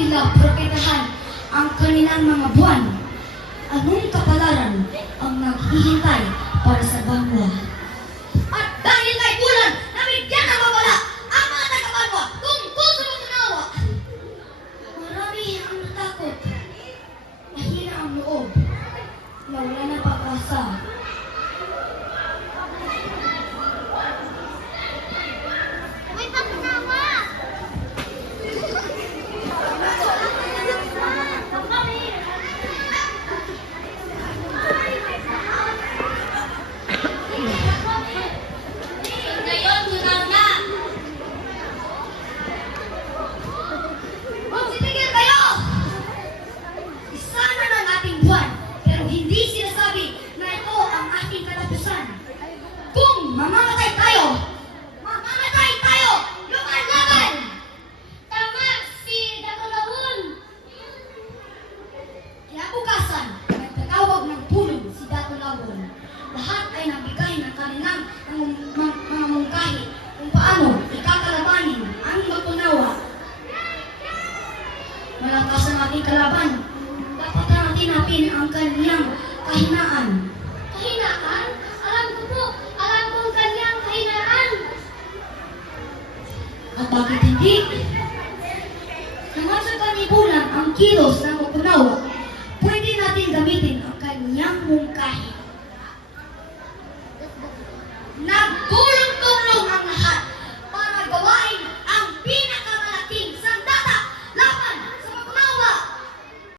nila propetahan ang kanilang mga buwan. Anong kapalaran ang naghihintay para sa bangwa? At dahil kay Bulan, nabigyan ng babala ang mga taga-bangwa tungkol sa pagkanawa. Marami ang natakot. Nahina ang loob. Nawala na pag-asa. Mamamatay tayo! Mamamatay tayo! Luman laban! Tama si Dakalawon! Kinabukasan, nagtatawag ng tulong si Dakalawon. Lahat ay nabigay ng kanilang ng At bakit hindi? Naman sa kanibulan ang kilos ng Okunawa